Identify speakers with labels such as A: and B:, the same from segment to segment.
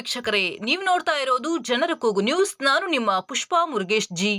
A: ವೀಕ್ಷಕರೇ, ನೀವು ನೋಡ್ತಾ ಇರೋದು ಜನರ ಕೂಗು ನ್ಯೂಸ್. ನಾನು ನಿಮ್ಮ ಪುಷ್ಪಾ ಮುರುಗೇಶ್ ಜಿ.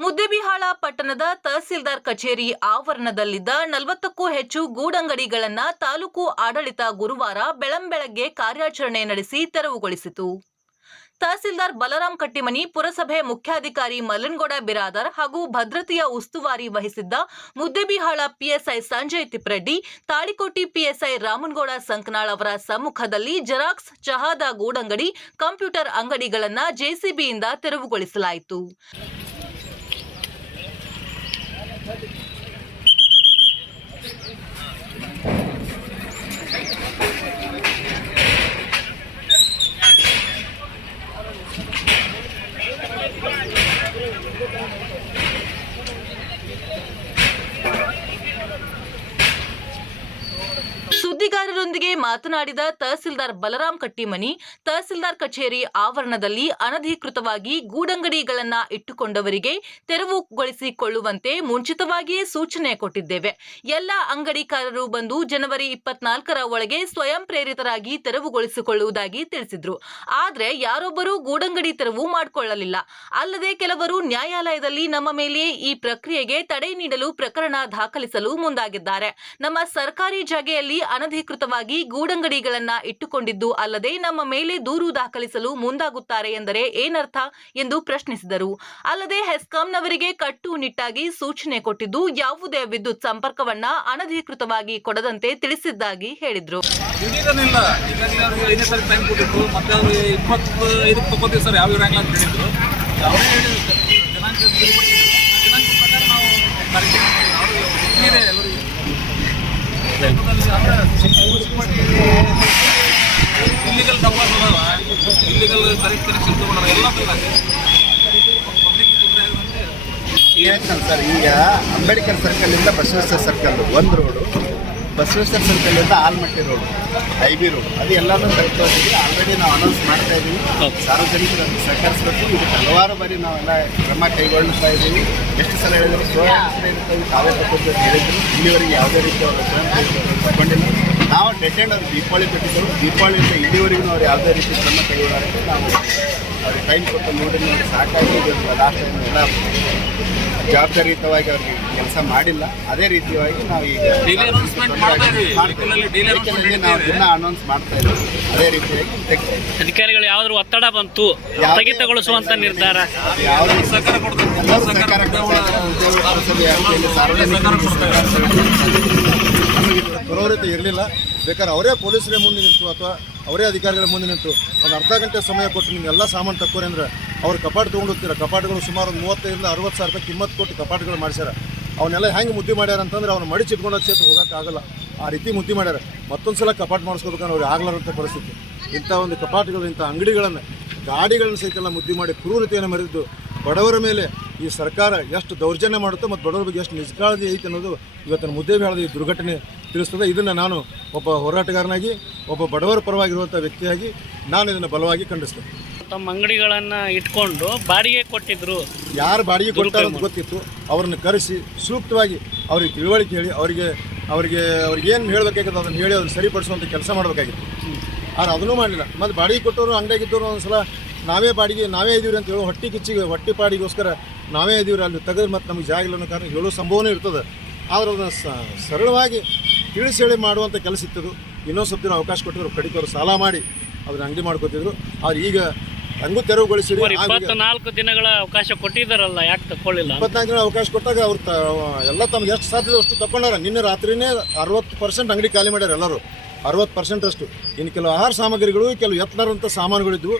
A: ಮುದ್ದೆಬಿಹಾಳ ಪಟ್ಟಣದ ತಹಸೀಲ್ದಾರ್ ಕಚೇರಿ ಆವರಣದಲ್ಲಿದ್ದ ನಲವತ್ತಕ್ಕೂ ಹೆಚ್ಚು ಗೂಡಂಗಡಿಗಳನ್ನ ತಾಲೂಕು ಆಡಳಿತ ಗುರುವಾರ ಬೆಳಂಬೆಳಗ್ಗೆ ಕಾರ್ಯಾಚರಣೆ ನಡೆಸಿ ತೆರವುಗೊಳಿಸಿತು. ತಹಸೀಲ್ದಾರ್ ಬಲರಾಮ್ ಕಟ್ಟಿಮನಿ, ಪುರಸಭೆ ಮುಖ್ಯಾಧಿಕಾರಿ ಮಲ್ಲನಗೌಡ ಬಿರಾದರ್ ಹಾಗೂ ಭದ್ರತೆಯ ಉಸ್ತುವಾರಿ ವಹಿಸಿದ್ದ ಮುದ್ದೆಬಿಹಾಳ ಪಿಎಸ್ಐ ಸಂಜಯ್ ತಿಪ್ರೆಡ್ಡಿ, ತಾಳಿಕೋಟಿ ಪಿಎಸ್ಐ ರಾಮನಗೌಡ ಸಂಕನಾಳ್ ಅವರ ಸಮ್ಮುಖದಲ್ಲಿ ಜೆರಾಕ್ಸ್, ಚಹಾದ ಗೂಡಂಗಡಿ, ಕಂಪ್ಯೂಟರ್ ಅಂಗಡಿಗಳನ್ನು ಜೆಸಿಬಿಯಿಂದ ತೆರವುಗೊಳಿಸಲಾಯಿತು. ಸುದ್ದಿಗಾರರೊಂದಿಗೆ ಮಾತನಾಡಿದ ತಹಸೀಲ್ದಾರ್ ಬಲರಾಮ್ ಕಟ್ಟಿಮನಿ, ತಹಸೀಲ್ದಾರ್ ಕಚೇರಿ ಆವರಣದಲ್ಲಿ ಅನಧಿಕೃತವಾಗಿ ಗೂಡಂಗಡಿಗಳನ್ನ ಇಟ್ಟುಕೊಂಡವರಿಗೆ ತೆರವುಗೊಳಿಸಿಕೊಳ್ಳುವಂತೆ ಮುಂಚಿತವಾಗಿಯೇ ಸೂಚನೆ ಕೊಟ್ಟಿದ್ದೇವೆ. ಎಲ್ಲ ಅಂಗಡಿಕಾರರು ಬಂದು ಜನವರಿ ಇಪ್ಪತ್ನಾಲ್ಕರ ಒಳಗೆ ಸ್ವಯಂ ಪ್ರೇರಿತರಾಗಿ ತೆರವುಗೊಳಿಸಿಕೊಳ್ಳುವುದಾಗಿ ತಿಳಿಸಿದ್ರು. ಆದರೆ ಯಾರೊಬ್ಬರೂ ಗೂಡಂಗಡಿ ತೆರವು ಮಾಡಿಕೊಳ್ಳಲಿಲ್ಲ. ಅಲ್ಲದೆ ಕೆಲವರು ನ್ಯಾಯಾಲಯದಲ್ಲಿ ನಮ್ಮ ಮೇಲೆ ಈ ಪ್ರಕ್ರಿಯೆಗೆ ತಡೆ ನೀಡಲು ಪ್ರಕರಣ ದಾಖಲಿಸಲು ಮುಂದಾಗಿದ್ದಾರೆ. ನಮ್ಮ ಸರ್ಕಾರಿ ಜಾಗೆಯಲ್ಲಿ ಅನಧಿಕೃತವಾಗಿ ಗೂಡಂಗಡಿಗಳನ್ನ ಇಟ್ಟುಕೊಂಡಿದ್ದು ಅಲ್ಲದೆ ನಮ್ಮ ಮೇಲೆ ದೂರು ದಾಖಲಿಸಲು ಮುಂದಾಗುತ್ತಾರೆ ಎಂದರೆ ಏನರ್ಥ ಎಂದು ಪ್ರಶ್ನಿಸಿದರು. ಅಲ್ಲದೆ ಹೆಸ್ಕಾಂನವರಿಗೆ ಕಟ್ಟುನಿಟ್ಟಾಗಿ ಸೂಚನೆ ಕೊಟ್ಟಿದ್ದು ಯಾವುದೇ ವಿದ್ಯುತ್ ಸಂಪರ್ಕವನ್ನ ಅನಧಿಕೃತವಾಗಿ ಕೊಡದಂತೆ ತಿಳಿಸಿದ್ದಾಗಿ ಹೇಳಿದ್ರು.
B: ದಿಢೀರನಿಲ್ಲ ಈಗಾಗಲೇ ಅವ್ರಿಗೆ ಐದನೇ ತಾರೀಕು ಟೈಮ್ ಕೊಟ್ಟಿದ್ರು ಮತ್ತೆ ಅವರು ಇಪ್ಪತ್ತು ಐದಕ್ಕೆ ತಗೋತೀವಿ ಸರ್ ಯಾವ ಇರಂಗಿಲ್ಲ ಅಂತ ಹೇಳಿದ್ರು ಅವರೇ ಹೇಳಿದ್ರು ಸರ್ ದಿನಾಂಕ ನಿಗದಿಪಡಿಸಿದ್ರು. ಆ ದಿನಾಂಕ ಪ್ರಕಾರ ನಾವು ಕಾರ್ಯಕ್ರಮ ಅವರು ಇದೆ ಎಲ್ಲರಿಗೂ ಇಲ್ಲಿಗಲ್ ಡಬ್ಬಾಸ್ ಅದಾವ ಇಲ್ಲಿಗಲ್ ಕರೆಕ್ಟ್ ಕನೆಕ್ಷನ್ ಎಲ್ಲ
C: ಸರ್? ಈಗ ಅಂಬೇಡ್ಕರ್ ಸರ್ಕಲಿಂದ ಬಸವೇಶ್ವರ ಸರ್ಕಲ್, ಒಂದು road Basaveshwara ಸರ್ಕಲಿಂದ Almatti road I B road ಅದು ಎಲ್ಲನೂ ತಲುಪಿದ್ದೀವಿ ಆಲ್ರೆಡಿ ನಾವು ಅನೌನ್ಸ್ ಮಾಡ್ತಾ ಇದ್ದೀವಿ ಸಾರ್ವಜನಿಕರು ಅದನ್ನು ಸಹಕರಿಸಬೇಕು. ಇದಕ್ಕೆ ಹಲವಾರು ಬಾರಿ ನಾವೆಲ್ಲ ಕ್ರಮ ಕೈಗೊಳ್ಳುತ್ತಾ ಇದ್ದೀವಿ ಎಷ್ಟು ಸಲ ಹೇಳಿದ್ರು? ಪ್ರೇರಿತವಾಗಿ ತಾವೇ ತಗೊಂಡು ಹೇಳಿದ್ರು. ಇಲ್ಲಿವರೆಗೆ ಯಾವುದೇ ರೀತಿ ಅವರ ಸ್ವಯಂ ಪ್ರೇರಿತವಾಗಿ ತಗೊಂಡಿಲ್ಲ ನಾವು ಡೆಡ್ ಎಂಡ್ ಅವ್ರಿಗೆ ದೀಪಾವಳಿ ಕೊಟ್ಟಿದ್ದರು ದೀಪಾವಳಿಯಿಂದ ಇಲ್ಲಿವರೆಗೂ ಅವ್ರು ಯಾವುದೇ ರೀತಿ ಕ್ರಮ ಕೈಗೊಳ್ಳೋಕ್ಕೆ ನಾವು ಅವ್ರಿಗೆ ಟೈಮ್ ಕೊಟ್ಟು ನೋಡಿ ನೋಡಿ ಸಾಕಾಗಿ ಲಾಸ್ಟ್ ಟೈಮ್ ಎಲ್ಲ ಜವಾಬ್ದಾರಿಯುತವಾಗಿ ಅವ್ರಿಗೆ ಕೆಲಸ ಮಾಡಿಲ್ಲ. ಅದೇ ರೀತಿಯಾಗಿ ನಾವು ಈಗ ನಾವು. ದಿನ ಅನೌನ್ಸ್ ಮಾಡ್ತಾ ಇದ್ದೀವಿ. ಅದೇ ರೀತಿಯಾಗಿ ತೆಗ್ತಾ ಇದ್ದೀವಿ.
D: ಅಧಿಕಾರಿಗಳು ಯಾವ್ದಾದ್ರು ಒತ್ತಡ ಬಂತು ಸ್ಥಗಿತಗೊಳಿಸುವಂತ ನಿರ್ಧಾರ.
C: ಯಾವುದೇ ಎಲ್ಲರೂ
E: ಪುರೋಹಿತ ಇರಲಿಲ್ಲ. ಬೇಕಾದ್ರೆ ಅವರೇ ಪೊಲೀಸರೇ ಮುಂದೆ ನಿಂತು ಅಥವಾ ಅವರೇ ಅಧಿಕಾರಿಗಳ ಮುಂದೆ ನಿಂತು ಒಂದು ಅರ್ಧ ಗಂಟೆ ಸಮಯ ಕೊಟ್ಟು ನಿಮ್ಗೆ ಎಲ್ಲ ಸಾಮಾನು ತಕ್ಕೋರಿ ಅಂದ್ರೆ ಅವ್ರು ಕಪಾಟ್ ತೊಗೊಂಡು ಹೋಗ್ತೀರ ಕಪಾಟ್ಗಳು ಸುಮಾರು ಒಂದು ಮೂವತ್ತೈದರಿಂದ ಅರವತ್ತು ಸಾವಿರ ರೂಪಾಯಿ ಕಿಮ್ಮತ್ತು ಕೊಟ್ಟು ಕಪಾಟ್ಗಳು ಮಾಡಿಸ್ಯಾರ. ಅವನ್ನೆಲ್ಲ ಹೆಂಗೆ ಮುದ್ದೆ ಮಾಡ್ಯಾರ ಅಂತಂದ್ರೆ ಅವ್ನು ಮಡಿ ಇಟ್ಕೊಂಡು ಕ್ಷೇತ್ರ ಹೋಗೋಕ್ಕಾಗಲ್ಲ ಆ ರೀತಿ ಮುದ್ದೆ ಮಾಡ್ಯಾರ. ಮತ್ತೊಂದು ಸಲ ಕಪಾಟ್ ಮಾಡಿಸ್ಕೋಬೇಕಂದ್ರೆ ಅವ್ರಿಗೆ ಆಗ್ಲಾರಂಥ ಪರಿಸ್ಥಿತಿ. ಇಂಥ ಒಂದು ಕಪಾಟ್ಗಳು, ಇಂಥ ಅಂಗಡಿಗಳನ್ನು, ಗಾಡಿಗಳನ್ನು ಸಹಿತ ಮುದ್ದೆ ಮಾಡಿ ಕ್ರೂರತೆಯನ್ನು ಮರೆದು ಬಡವರ ಮೇಲೆ ಈ ಸರ್ಕಾರ ಎಷ್ಟು ದೌರ್ಜನ್ಯ ಮಾಡುತ್ತೆ ಮತ್ತು ಬಡವರ ಬಗ್ಗೆ ಎಷ್ಟು ನಿಷ್ಕಾಳಜಿ ಐತೆ ಅನ್ನೋದು ಇವತ್ತಿನ ಮುದ್ದೆ ಹೇಳಿದ ಈ ದುರ್ಘಟನೆ ತಿಳಿಸ್ತದೆ. ಇದನ್ನು ನಾನು ಒಬ್ಬ ಹೋರಾಟಗಾರನಾಗಿ ಒಬ್ಬ ಬಡವರ ಪರವಾಗಿರುವಂಥ ವ್ಯಕ್ತಿಯಾಗಿ ನಾನು ಇದನ್ನು ಬಲವಾಗಿ ಖಂಡಿಸ್ತೇನೆ.
D: ತಮ್ಮ ಅಂಗಡಿಗಳನ್ನು ಇಟ್ಕೊಂಡು ಬಾಡಿಗೆ ಕೊಟ್ಟಿದ್ರು.
E: ಯಾರು ಬಾಡಿಗೆ ಕೊಡ್ತಾರೆ ಅಂತ ಗೊತ್ತಿತ್ತು. ಅವ್ರನ್ನ ಕರೆಸಿ ಸೂಕ್ತವಾಗಿ ಅವ್ರಿಗೆ ತಿಳುವಳಿಕೆ ಹೇಳಿ ಅವರಿಗೆ ಅವರಿಗೆ ಅವ್ರಿಗೆ ಏನು ಹೇಳಬೇಕಾಗಿತ್ತು ಅದನ್ನು ಹೇಳಿ ಅದನ್ನು ಸರಿಪಡಿಸುವಂಥ ಕೆಲಸ ಮಾಡಬೇಕಾಗಿತ್ತು. ಆದರೆ ಅದನ್ನೂ ಮಾಡಲಿಲ್ಲ. ಮತ್ತು ಬಾಡಿಗೆ ಕೊಟ್ಟವರು ಅಂಗಡಿಯಾಗಿದ್ದವರು ಒಂದು ಸಲ ನಾವೇ ಬಾಡಿಗೆ ನಾವೇ ಇದ್ದೀವಿ ಅಂತ ಹೇಳೋ ಹೊಟ್ಟೆ ಕಿಚ್ಚಿಗೆ ಹೊಟ್ಟೆ ಪಾಡಿಗೋಸ್ಕರ ನಾವೇ ಇದೀವ್ರಿ ಅಲ್ಲಿ ತೆಗೆದ್ರೆ ಮತ್ತು ನಮಗೆ ಜಾಗ ಇಲ್ಲ ಅನ್ನೋ ಕಾರಣ ಹೇಳೋ ಸಂಭವನೇ ಇರ್ತದೆ. ಆದ್ರೆ ಅದನ್ನು ಸರಳವಾಗಿ ತಿಳಿಸಿ ಹೇಳಿ ಮಾಡುವಂಥ ಕೆಲಸ ಇತ್ತು ಇನ್ನೊಂದು ಸ್ವಲ್ಪ ದಿನ ಅವಕಾಶ ಕೊಟ್ಟಿದ್ರು ಕಡಿತವ್ರು ಸಾಲ ಮಾಡಿ ಅದನ್ನ ಅಂಗಡಿ ಮಾಡ್ಕೊತಿದ್ರು. ಆದ್ರೆ ಈಗ ಹಂಗೂ ತೆರವುಗೊಳಿಸಿ
D: ಇಪ್ಪತ್ನಾಲ್ಕು ದಿನಗಳ ಅವಕಾಶ ಕೊಟ್ಟಿದ್ದಾರಲ್ಲ ಯಾಕೆ ತಕೊಳ್ಳಿಲ್ಲ
E: ಇಪ್ಪತ್ನಾಲ್ಕು ದಿನ ಅವಕಾಶ ಕೊಟ್ಟಾಗ ಅವ್ರು ಎಲ್ಲ ತಮ್ಗೆ ಎಷ್ಟು ಸಾಧ್ಯ ಅಷ್ಟು ತಗೊಂಡಾರ ನಿನ್ನೆ ರಾತ್ರಿನೇ ಅರವತ್ತು ಪರ್ಸೆಂಟ್ ಅಂಗಡಿ ಖಾಲಿ ಮಾಡ್ಯಾರ ಎಲ್ಲರೂ. ಅರವತ್ತು ಪರ್ಸೆಂಟ್ ಅಷ್ಟು. ಇನ್ನು ಕೆಲವು ಆಹಾರ ಸಾಮಗ್ರಿಗಳು ಕೆಲವು ಎತ್ತಲಾರಂಥ ಸಾಮಾನುಗಳಿದ್ವು.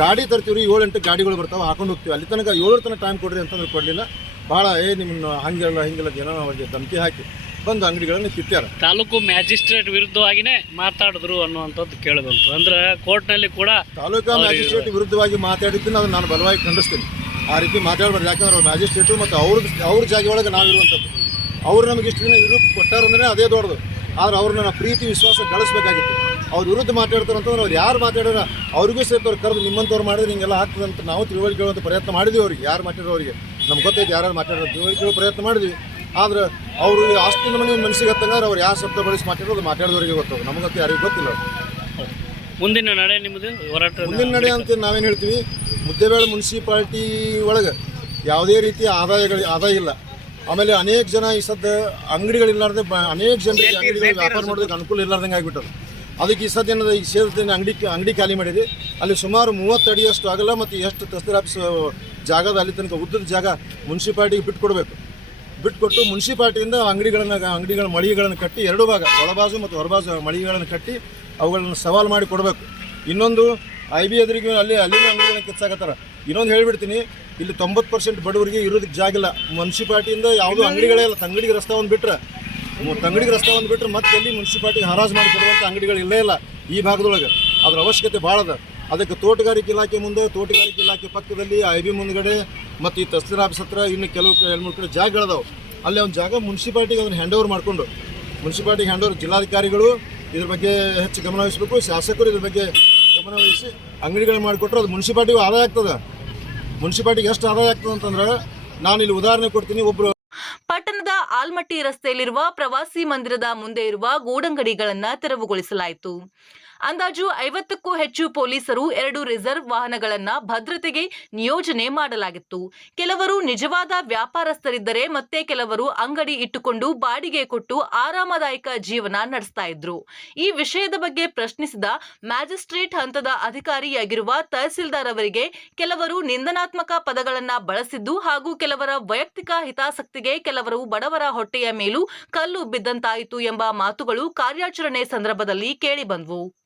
E: ಗಾಡಿ ತರ್ತೀವಿ ಏಳು ಎಂಟು ಗಾಡಿಗಳು ಬರ್ತಾವೆ ಹಾಕೊಂಡು ಹೋಗ್ತೀವಿ. ಅಲ್ಲಿ ತನಕ ಏಳು ತನಕ ಟೈಮ್ ಕೊಡ್ರಿ ಅಂತಂದ್ರೆ ಕೊಡಲಿಲ್ಲ. ಭಾಳ ಏ ನಿಮ್ಮನ್ನು ಹಂಗಿರಲ್ಲ ಹಿಂಗಿಲ್ಲ ಏನೋ ಅವ್ರಿಗೆ ಧಮಕಿ ಹಾಕಿ ಬಂದು ಅಂಗಡಿಗಳನ್ನು ಕಿತ್ತಾರೆ
D: ತಾಲೂಕು ಮ್ಯಾಜಿಸ್ಟ್ರೇಟ್ ವಿರುದ್ಧವಾಗಿನೇ ಮಾತಾಡಿದ್ರು ಅನ್ನುವಂಥದ್ದು ಕೇಳಿದಂತು ಅಂದ್ರೆ ಕೋರ್ಟ್ನಲ್ಲಿ ಕೂಡ
E: ತಾಲೂಕು ಮ್ಯಾಜಿಸ್ಟ್ರೇಟ್ ವಿರುದ್ಧವಾಗಿ ಮಾತಾಡಿದ್ದನ್ನು ಅದನ್ನು ನಾನು ಬಲವಾಗಿ ಖಂಡಿಸ್ತೀನಿ. ಆ ರೀತಿ ಮಾತಾಡಬಾರ್ದು. ಯಾಕಂದ್ರೆ ಅವ್ರ ಮ್ಯಾಜಿಸ್ಟ್ರೇಟು ಮತ್ತು ಅವ್ರದ್ದು ಅವ್ರ ಜಾಗ ಒಳಗೆ ನಾವಿರುವಂಥದ್ದು. ಅವ್ರು ನಮಗೆ ಇಷ್ಟು ದಿನ ಇರು ಕೊಟ್ಟಾರಂದ್ರೆ ಅದೇ ದೊಡ್ಡದು. ಆದ್ರೆ ಅವ್ರನ್ನ ಪ್ರೀತಿ ವಿಶ್ವಾಸ ಗಳಿಸ್ಬೇಕಾಗಿತ್ತು. ಅವ್ರ ವಿರುದ್ಧ ಮಾತಾಡ್ತಾರೆ ಅಂತಂದ್ರೆ ಅವ್ರು ಯಾರು ಮಾತಾಡೋರ ಅವ್ರಿಗೂ ಅವ್ರು ಕರೆದು ನಿಮ್ಮಂಥವ್ರು ಮಾಡಿದ್ರೆ ಹಿಂಗೆಲ್ಲ ಆಗ್ತದೆ ಅಂತ ನಾವು ತಿಳುವಳಿಕೆ ಹೇಳುವಂಥ ಪ್ರಯತ್ನ ಮಾಡಿದ್ವಿ ಅವ್ರಿಗೆ. ಯಾರು ಮಾತಾಡೋ ಅವರಿಗೆ? ನಮ್ಗೆ ಗೊತ್ತೈತೆ ಯಾರು ಮಾತಾಡೋ ತಿಳುವಳಿಕೆ ಪ್ರಯತ್ನ ಮಾಡಿದ್ವಿ. ಆದ್ರೆ ಅವರು ಅಷ್ಟು ನಮಗೆ ಮನಸ್ಸಿಗೆ ಹತ್ತಂಗಾರೆ ಅವ್ರು ಯಾವ ಶಬ್ದ ಬಳಸಿ ಮಾತಾಡೋದು ಮಾತಾಡಿದವರಿಗೆ ನಮ್ಗೆ ನಮಗಂತೂ ಯಾರಿಗೂ ಗೊತ್ತಿಲ್ಲ
D: ಮುಂದಿನ ನಡೆ ನಿಮ್ಮದು ಹೋರಾಟ
E: ಮುಂದಿನ ನಡೆ ಅಂತ ನಾವೇನು ಹೇಳ್ತೀವಿ? ಮುದ್ದೇಬೇಳೆ ಮುನ್ಸಿಪಾಲ್ಟಿ ಒಳಗೆ ಯಾವುದೇ ರೀತಿಯ ಆದಾಯಗಳು ಆದಾಯ ಇಲ್ಲ. ಆಮೇಲೆ ಅನೇಕ ಜನ ಈ ಸದ್ದ ಅಂಗಡಿಗಳಿಲ್ಲಾರ್ದೆ ಅನೇಕ ಜನರಿಗೆ ಅಂಗಡಿಗಳು ವ್ಯಾಪಾರ ಮಾಡೋದಕ್ಕೆ ಅನುಕೂಲ ಇಲ್ಲಾರ್ದಂಗೆ ಆಗಿಬಿಟ್ಟದು ಅದಕ್ಕೆ ಈ ಸದ್ಯ ಈ ಈಗ ಸೇರಿದ ಅಂಗಡಿ ಅಂಗಡಿ ಖಾಲಿ ಮಾಡಿದೆ. ಅಲ್ಲಿ ಸುಮಾರು ಮೂವತ್ತು ಅಡಿಯಷ್ಟು ಆಗಲ್ಲ ಮತ್ತು ಎಷ್ಟು ತಹಸೀಲ್ ಆಫೀಸ್ ಜಾಗದ ಅಲ್ಲಿ ತನಕ ಉದ್ದದ ಜಾಗ ಮುನ್ಸಿಪಾಲ್ಟಿಗೆ ಬಿಟ್ಕೊಡ್ಬೇಕು. ಬಿಟ್ಕೊಟ್ಟು ಮುನ್ಸಿಪಾಲ್ಟಿಯಿಂದ ಅಂಗಡಿಗಳನ್ನು ಅಂಗಡಿಗಳ ಮಳಿಗೆಗಳನ್ನು ಕಟ್ಟಿ ಎರಡು ಭಾಗ ಒಳಬಾಜು ಮತ್ತು ಹೊರಬಾಜು ಮಳಿಗೆಗಳನ್ನು ಕಟ್ಟಿ ಅವುಗಳನ್ನು ಸವಾಲು ಮಾಡಿ ಕೊಡಬೇಕು. ಇನ್ನೊಂದು ಐ ಬಿ ಎದುರಿಗೆ ಅಲ್ಲಿ ಅಲ್ಲಿನ ಅಂಗಡಿಗಳನ್ನ ಕಿತ್ತಾಕತ್ತಾರ ಇನ್ನೊಂದು ಹೇಳ್ಬಿಡ್ತೀನಿ ಇಲ್ಲಿ ತೊಂಬತ್ತು ಪರ್ಸೆಂಟ್ ಬಡವರಿಗೆ ಇರೋದಕ್ಕೆ ಜಾಗಿಲ್ಲ. ಮುನ್ಸಿಪಾಲ್ಟಿಯಿಂದ ಯಾವುದೂ ಅಂಗಡಿಗಳೇ ಇಲ್ಲ ತಂಗಡಿಗೆ ರಸ್ತೆ ಒಂದು ಬಿಟ್ರೆ ಮ- ತಂಗಡಿಗೆ ರಸ್ತೆ ಒಂದು ಮತ್ತೆ ಎಲ್ಲಿ ಮುನ್ಸಿಪಾಲ್ಟಿಗೆ ಹರಾಜು ಮಾಡಿ ಕೊಡುವಂಥ ಅಂಗಡಿಗಳು ಇಲ್ಲೇ ಇಲ್ಲ ಈ ಭಾಗದೊಳಗೆ. ಅದರ ಅವಶ್ಯಕತೆ ಭಾಳ ಅದ. ಅದಕ್ಕೆ ತೋಟಗಾರಿಕೆ ಇಲಾಖೆ ಮುಂದೆ, ತೋಟಗಾರಿಕೆ ಇಲಾಖೆ ಪಕ್ಕದಲ್ಲಿ ಐ ಬಿ ಮುಂದ್ಗಡೆ ಮತ್ತು ಈ ತಹಸೀಲ್ ಆಫೀಸ್ ಹತ್ರ ಇನ್ನು ಕೆಲವು ಎರಡು, ಮೂರು ಕಡೆ ಜಾಗಗಳಿದಾವೆ ಅಲ್ಲಿ ಒಂದು ಜಾಗ ಮುನ್ಸಿಪಾಲ್ಟಿಗೆ ಅದನ್ನು ಹ್ಯಾಂಡ್ ಓವರ್ ಮಾಡಿಕೊಂಡು, ಮುನ್ಸಿಪಾಲ್ಟಿಗೆ ಹ್ಯಾಂಡ್ ಓವರ್ ಜಿಲ್ಲಾಧಿಕಾರಿಗಳು ಇದ್ರ ಬಗ್ಗೆ ಹೆಚ್ಚು ಗಮನವಹಿಸಬೇಕು ಶಾಸಕರು ಇದ್ರ ಬಗ್ಗೆ ಗಮನವಹಿಸಿ ಅಂಗಡಿಗಳು ಮಾಡಿಕೊಟ್ರೆ ಅದು ಮುನ್ಸಿಪಾಲ್ಟಿಗೂ ಆದಾಯ ಆಗ್ತದೆ. ಮುನ್ಸಿಪಾಲ್ಟಿಗೆ ಎಷ್ಟು ಆದಾಯ ಆಗ್ತದೆ ಅಂತಂದ್ರೆ ನಾನು ಇಲ್ಲಿ ಉದಾಹರಣೆ ಕೊಡ್ತೀನಿ ಒಬ್ಬರು
A: ಆಲ್ಮಟ್ಟಿ ರಸ್ತೆಯಲ್ಲಿರುವ ಪ್ರವಾಸಿ ಮಂದಿರದ ಮುಂದೆ ಇರುವ ಗೂಡಂಗಡಿಗಳನ್ನ ತೆರವುಗೊಳಿಸಲಾಯಿತು. ಅಂದಾಜು ಐವತ್ತಕ್ಕೂ ಹೆಚ್ಚು ಪೊಲೀಸರು ಎರಡು ರಿಸರ್ವ್ ವಾಹನಗಳನ್ನು ಭದ್ರತೆಗೆ ನಿಯೋಜನೆ ಮಾಡಲಾಗಿತ್ತು. ಕೆಲವರು ನಿಜವಾದ ವ್ಯಾಪಾರಸ್ಥರಿದ್ದರೆ ಮತ್ತೆ ಕೆಲವರು ಅಂಗಡಿ ಇಟ್ಟುಕೊಂಡು ಬಾಡಿಗೆ ಕೊಟ್ಟು ಆರಾಮದಾಯಕ ಜೀವನ ನಡೆಸ್ತಾ ಇದ್ರು. ಈ ವಿಷಯದ ಬಗ್ಗೆ ಪ್ರಶ್ನಿಸಿದ ಮ್ಯಾಜಿಸ್ಟ್ರೇಟ್ ಹಂತದ ಅಧಿಕಾರಿಯಾಗಿರುವ ತಹಸೀಲ್ದಾರ್ ಅವರಿಗೆ ಕೆಲವರು ನಿಂದನಾತ್ಮಕ ಪದಗಳನ್ನ ಬಳಸಿದ್ದು ಹಾಗೂ ಕೆಲವರ ವೈಯಕ್ತಿಕ ಹಿತಾಸಕ್ತಿಗೆ ಕೆಲವರು ಬಡವರ ಹೊಟ್ಟೆಯ ಮೇಲೂ ಕಲ್ಲು ಬಿದ್ದಂತಾಯಿತು ಎಂಬ ಮಾತುಗಳು ಕಾರ್ಯಾಚರಣೆ ಸಂದರ್ಭದಲ್ಲಿ ಕೇಳಿಬಂದವು